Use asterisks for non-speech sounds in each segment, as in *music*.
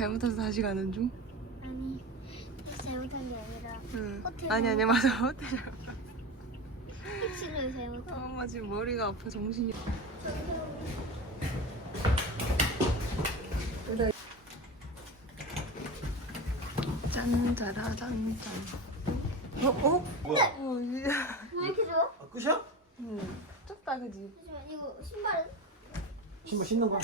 잘못해서 다시 가는 중? 아니 택시 잘못한 게 아니라 응. 호텔 아니 아니 맞아 호텔. 택시를 잘못한 아, 엄마 지금 머리가 아파 정신이. 짠 짜라잔 짠. 어 어? 뭐야? 어 이제. 왜 이렇게 좋아? 아, 끝이야? 응. 좁다 그지? 잠시만 이거 신발은? 신발 신는 거야?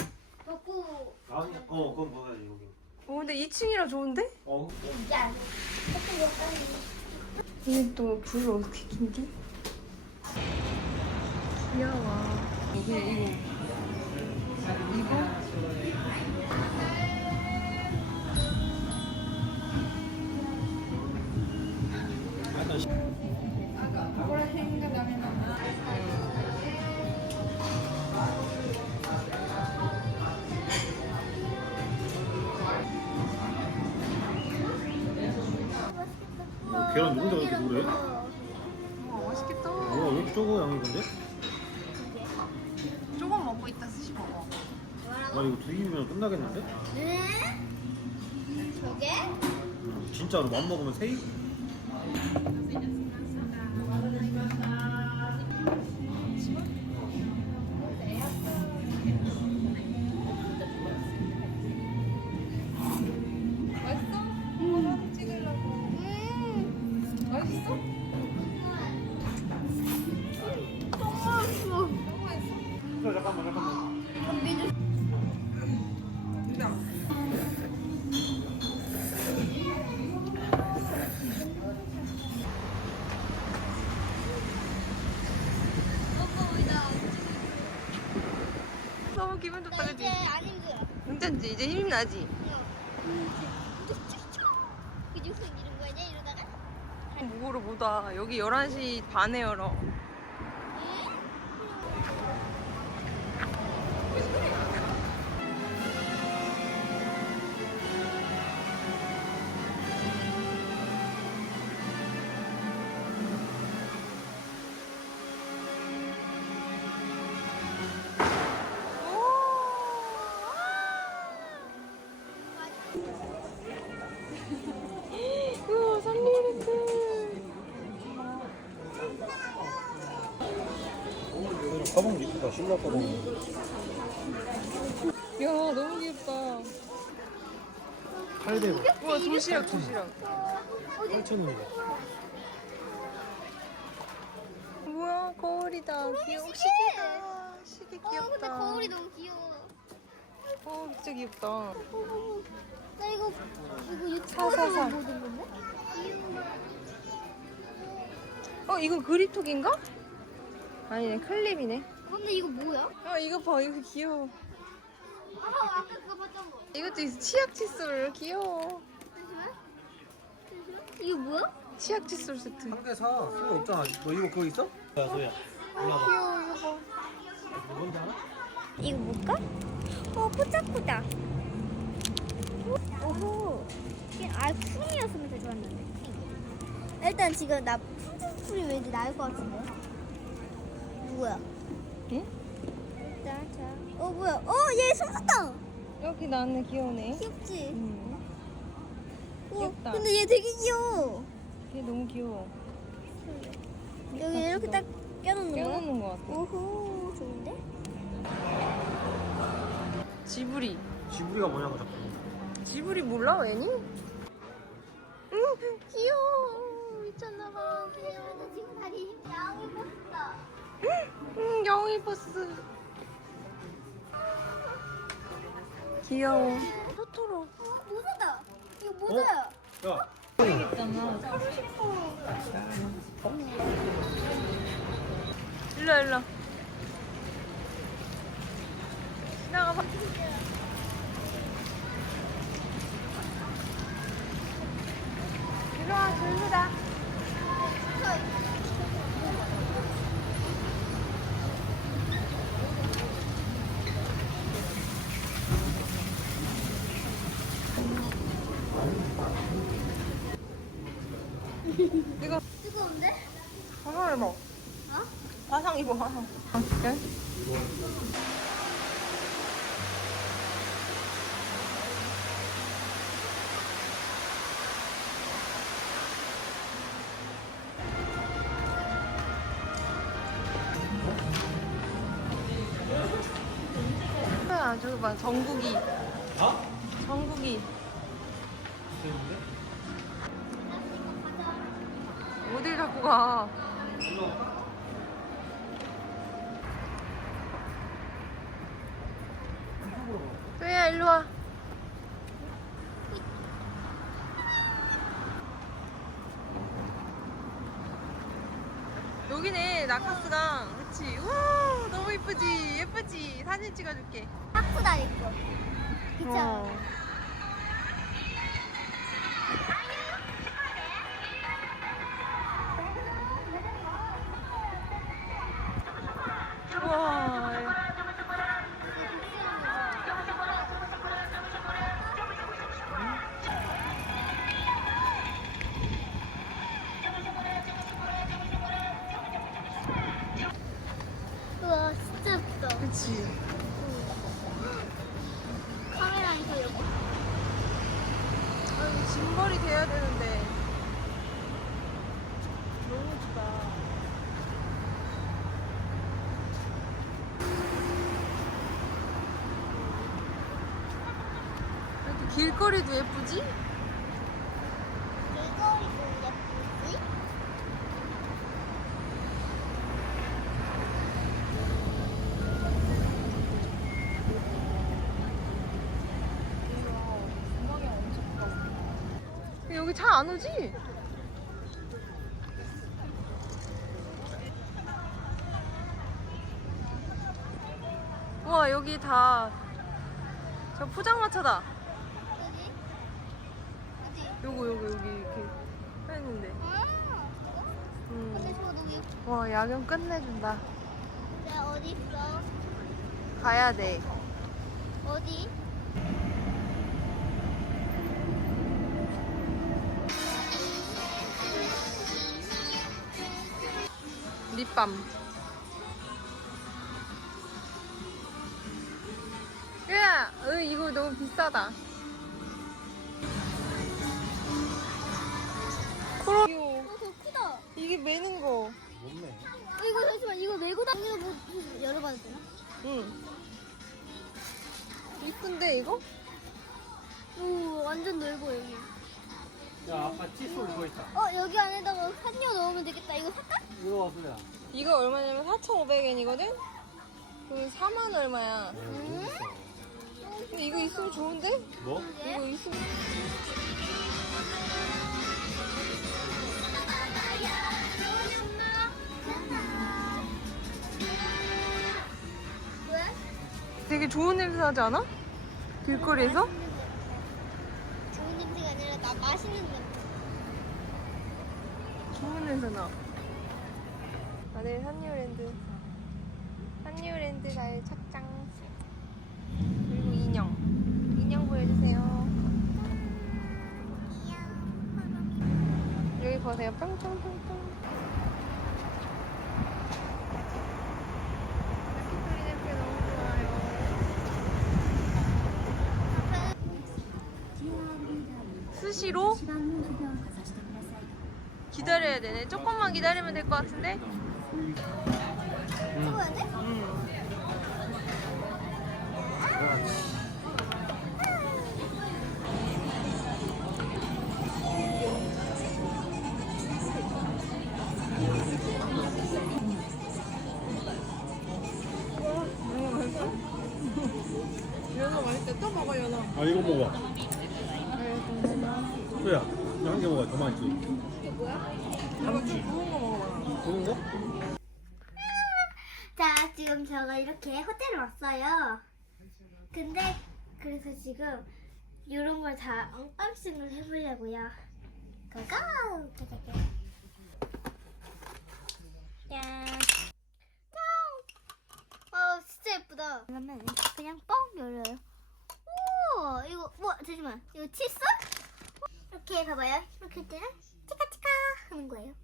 벗고 아니, 어, 그건 벗어야지 여기. 어 근데 2층이라 좋은데? 어, 이게 또 불을 어떻게 킨지? 귀여워. 이게 이거. 이거? 계란 누른데 왜 이렇게 노래? 어, 맛있겠다. 뭐야, 왜 이렇게 적어 양이 근데? 조금 먹고 있다 스시 먹어. 나 이거 두 입이면 끝나겠는데? 네? 저게? 음, 진짜로 맘 먹으면 세 입? 좋다 나 그지? 이제 안 힘들어 괜찮지? 이제 힘 나지? 그지 무슨 이런 거 아니야 이러다가? 목으로 보다 여기 11시 반에 열어. 가방. 야 너무 귀엽다 800원. 우와 도시락 도시락 8,000원이네. 뭐야 거울이다 귀여워 시계! 시계다 시계 어 근데 귀엽다 거울이 너무 귀여워 어 진짜 귀엽다 나 이거 이거 사사사. 유튜브에서 보던 건데? 어 이거 그립톡인가? 아니네 클립이네 근데 이거 뭐야? 어 이거 봐 이거 귀여워 아 아까 그거 봤던 거 이것도 있어 치약 칫솔 귀여워 잠시만 잠시만 이거 뭐야? 치약 칫솔 세트 한 개 사. 쓸모 없잖아. 너 이거 그거 있어? 야, 소야. 올라봐. 귀여워 이거 봐 이거 뭔지 알아? 이거 뭘까? 어 포착구다 오호 이게 아 쿤이었으면 더 좋았는데 일단 지금 나 푼푼풀이 왠지 나을 것 같은데 누구야? 응? 짜잔 어 뭐야 어얘 솜사탕 여기 나왔네 귀여우네 귀엽지? 음. 어, 귀엽다. 근데 얘 되게 귀여워 걔 너무 귀여워 여기 이렇게 딱 껴놓는 거야? 껴놓는 것 같아 오호 좋은데? 지브리 지브리가 뭐냐고 자꾸. 지브리 몰라 애니? 응 귀여워 미쳤나봐 귀여워 나 지금 다리 양이 벗었다 응 영희 버스. 귀여워. 토토로. 어 모자다. 이거 모자야. 야. 있잖아 사고 싶어 일로 일로 지나가봐. 일로 와 졸르다 좋아. 함께. 아주 막 전국이. 어? 전국이. 모델 갖고 가? 나카스강 그치 우와 너무 이쁘지 예쁘지 사진 찍어줄게 하프 다 있고. 그쵸? 어. 길거리도 예쁘지? 길거리도 예쁘지? 여기 차 안 오지? 우와 여기 다 저 포장마차다 어디? 어디? 요거 요거 여기 이렇게 했는데 아, 근데 음. 저 여기 와 야경 끝내준다 내 어디 있어? 가야 돼 어디? 립밤 야 으, 이거 너무 비싸다 코로. 어. 이게 매는 거 어, 이거 잠시만, 이거 메고 다니는 거 뭐, 열어봐도 되나? 응. 이쁜데 이거? 오, 완전 넓어, 여기. 야, 아까 칫솔 그거 있다. 어, 여기 안에다가 한요 넣으면 되겠다. 이거 살까? 이거 와, 소야. 이거 얼마냐면 4,500엔이거든? 그럼 4만 얼마야. 음? 근데 이거 있으면 좋은데? 뭐? 이거 있으면. 되게 좋은 냄새 나지 않아? 길거리에서? 좋은 냄새가 아니라 나 맛있는 냄새. 좋은 냄새 나. 아, 네, 산리오랜드. 산리오랜드 갈 착장. 그리고 인형. 인형 보여주세요. 여기 보세요. 뿅뿅뿅뿅. 소리 냄새 너무 좋아요. 스시로 기다려야 되네. 조금만 기다리면 될 것 같은데? 찍어야 돼? 음. 연어 맛있대. 또 먹어, 연어. 아, 이거 먹어. 소야, 이거 한개 먹어. 더 맛있지? 참치. 구운 거 먹어봐. 좋은 거? 자, 지금 제가 이렇게 호텔에 왔어요. 근데 그래서 지금 이런 걸 다 언박싱을 해보려고요. 고고! 짜자잔. 짠. 짠! 어, 진짜 예쁘다. 그러면 그냥 뻥 열려요. 오, 이거 뭐 잠시만. 이거 칫솔? 이렇게 봐봐요. 이렇게 할 때는 치카치카 하는 거예요.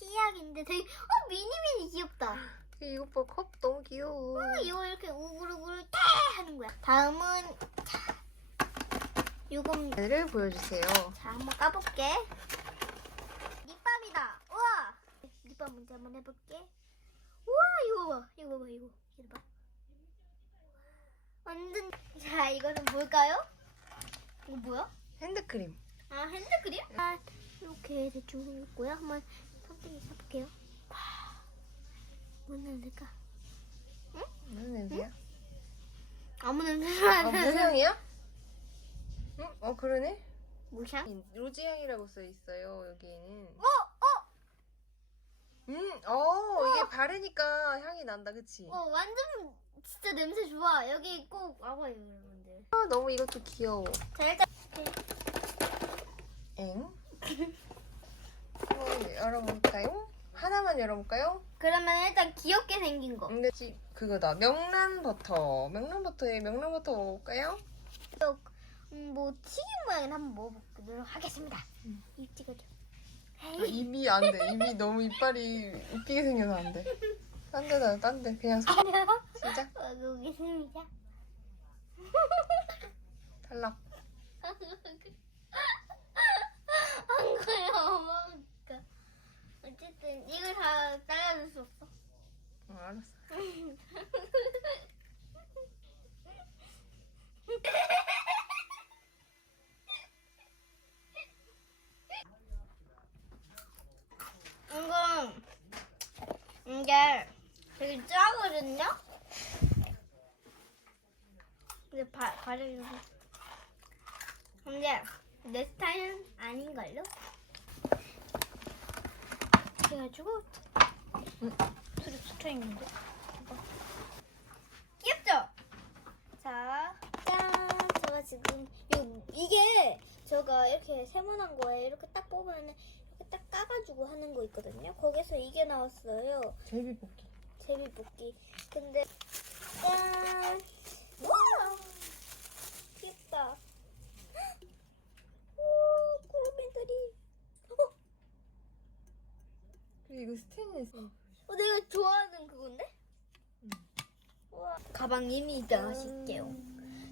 치약인데 되게 어 미니미니 귀엽다. 이거 봐, 컵 너무 귀여워. 어, 이거 이렇게 우글우글 떼 하는 거야. 다음은 자, 요겁 를 보여주세요. 자 한번 까볼게. 립밤이다. 우와. 립밤 먼저 한번 해볼게. 우와 이거 봐. 이거 봐 이거. 이거 봐. 완전 자 이거는 뭘까요? 이거 뭐야? 핸드크림. 아 핸드크림? 아 이렇게 대충 생겼고요. 한번 선택해 볼게요. 뭔 냄새일까? 무슨 냄새야? 아무 냄새가 아, 안 나는 무향이야? 응? 어, 그러네. 무향? 로지 향이라고 써 있어요, 여기에는. 어! 어! 음, 어, 이게 바르니까 향이 난다, 그치? 어 완전 진짜 냄새 좋아. 여기 꼭 와봐요 여러분들. 아, 너무 이것도 귀여워. 자 일단 엥? *laughs* 한번 열어볼까요? 하나만 열어볼까요? 그러면 일단 귀엽게 생긴 거. 근데 지 그거다. 명란 버터. 명란 버터에 명란 버터 먹어볼까요? 음, 뭐 튀김 모양은 한번 먹어보도록 하겠습니다. 입 찍어줘. 아, 입이 안 돼. 입이 너무 이빨이 웃기게 생겨서 안 돼. 딴 데다, 딴 데. 그냥 손. 시작. 어, 여기 있습니다. 탈락. 한 거야 엄마니까. 어쨌든 이걸 다 잘라줄 수 없어. 어, 알았어. *laughs* 이건 이게 되게 짜거든요. 근데 바, 바르면 근데 내 스타일은 아닌걸요? 그래가지고 응. 술이 붙어 있는데 귀엽죠? 자, 짠! 제가 지금 요, 이게 제가 이렇게 세모난 거에 이렇게 딱 뽑으면 이렇게 딱 까가지고 하는 거 있거든요. 거기서 이게 나왔어요. 제비볶이. 제비 뽑기. 근데 짠! 와! 귀엽다. 오, 코로멘터리. 어, 이거 스테인리스. 어, 내가 좋아하는 그건데? 우와. 가방 이미 나가실게요.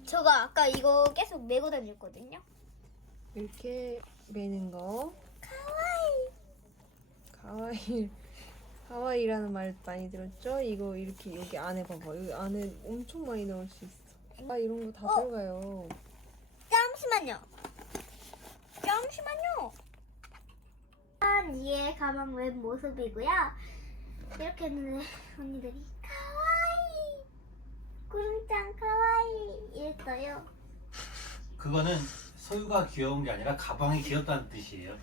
제가 아까 이거 계속 메고 다녔거든요. 이렇게 매는 거. 카와이. 가와이. 가와이라는 말 많이 들었죠? 이거 이렇게 여기 안에 봐봐. 여기 안에 엄청 많이 넣을 수 있어. 아 이런 거 다 어. 들어가요. 잠시만요. 짠, 이게 가방 웹 모습이고요. 이렇게 했는데 언니들이 카와이, 구름짱 카와이 이랬어요. 그거는 소유가 귀여운 게 아니라 가방이 귀엽다는 뜻이에요.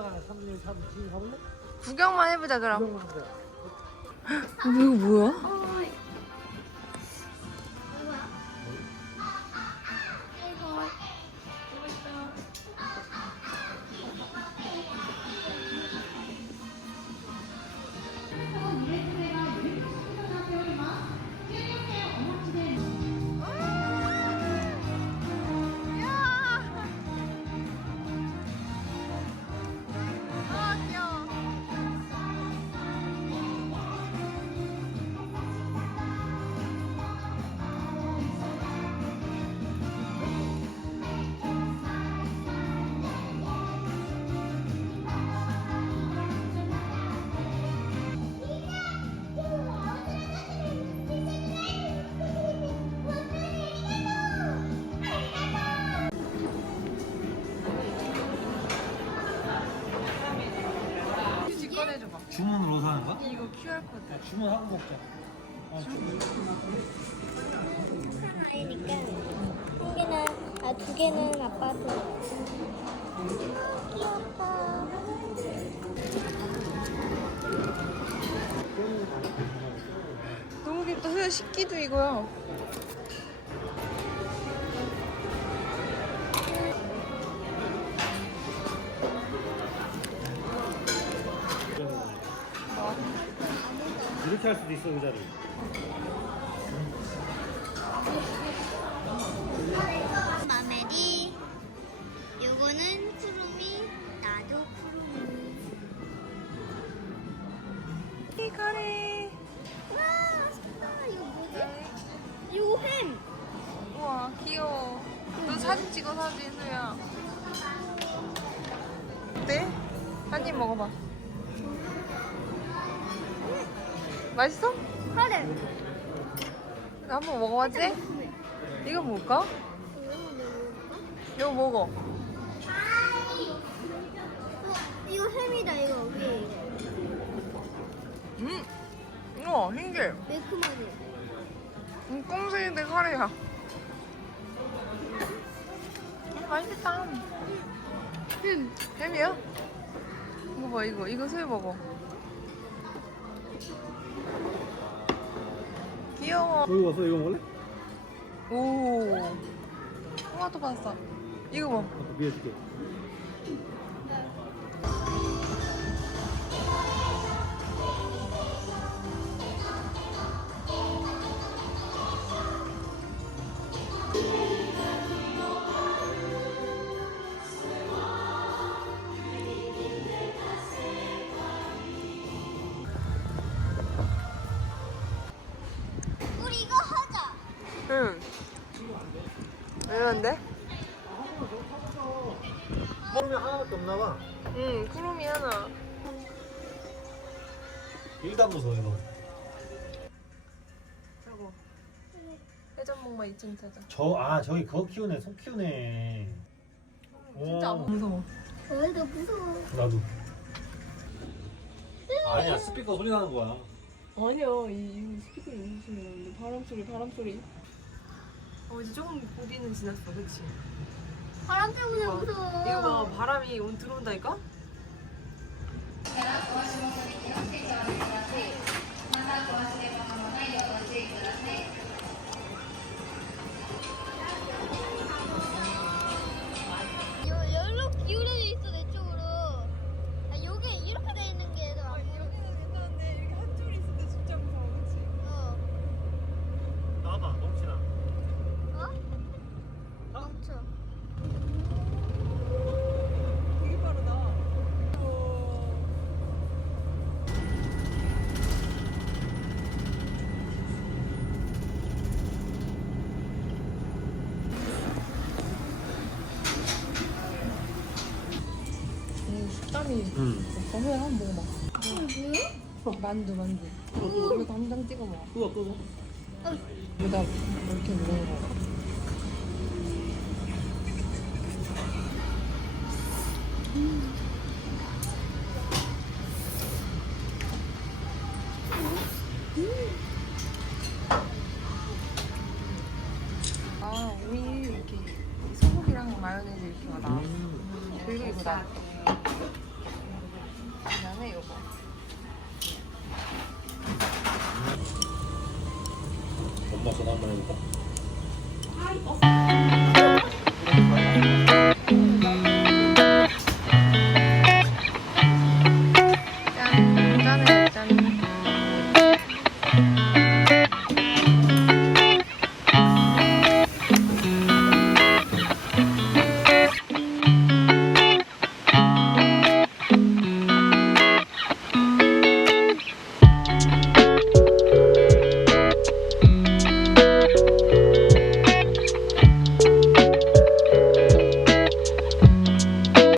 이따가 사모님 사 지금 가볼래? 구경만 해보자, 그럼. 구경만 하자. 이거 뭐야? 주문으로 사는 거야? 이거 QR 코드. 야, 주문하고 먹자. 아, 주문. 아이니까 한 개는 아 두 개는 아빠한테. 아, 귀엽다. 너무 귀엽다. 소야 식기도 이거야. 수도 있어 의자를. 마메리. 요거는 쿠루미. 나도 쿠루미. 이 카레. 와 맛있겠다. 이거 뭐지? 이거 햄. 우와 귀여워. 너 사진 찍어 사진 소야. 어때? 한 입 먹어봐. 맛있어? 카레. 한번 먹어봤지? 이거 뭘까? 이거 먹어. 어, 이거 햄이다 이거 위에 음. 우와 신기해. 매콤하지. 음, 꽁생인데 카레야. 음, 맛있겠다. 햄. 햄이야? 이거 봐 이거 이거 새 먹어. 귀여워. 여기 와서 이거 먹을래? 오. 토마토 파스타. 이거 봐. 아빠 비워줄게. 이런데? 먹으면 하나밖에 없나 봐. 응. 구름이 하나. 일도 안 무서워 이거. 저거. 해전목마 2층 찾아. 저, 아 저기 그거 키우네, 소 키우네. 진짜 오. 안 무서워. 어이도 무서워. 나도. 아니야 스피커 소리 나는 거야. 아니야 이, 이 스피커 연주시면 바람 소리 바람 소리 어 이제 조금 고비는 지났어 그치? 바람 때문에 이거 무서워. 이거 봐 바람이 온 들어온다니까? 요 오 식감이 응. 어회 한번 먹어봐? 만두 만두 이거 한장 찍어 먹어 끄고 끄고. 여기다 이렇게 먹는 거 中何枚あるか。はい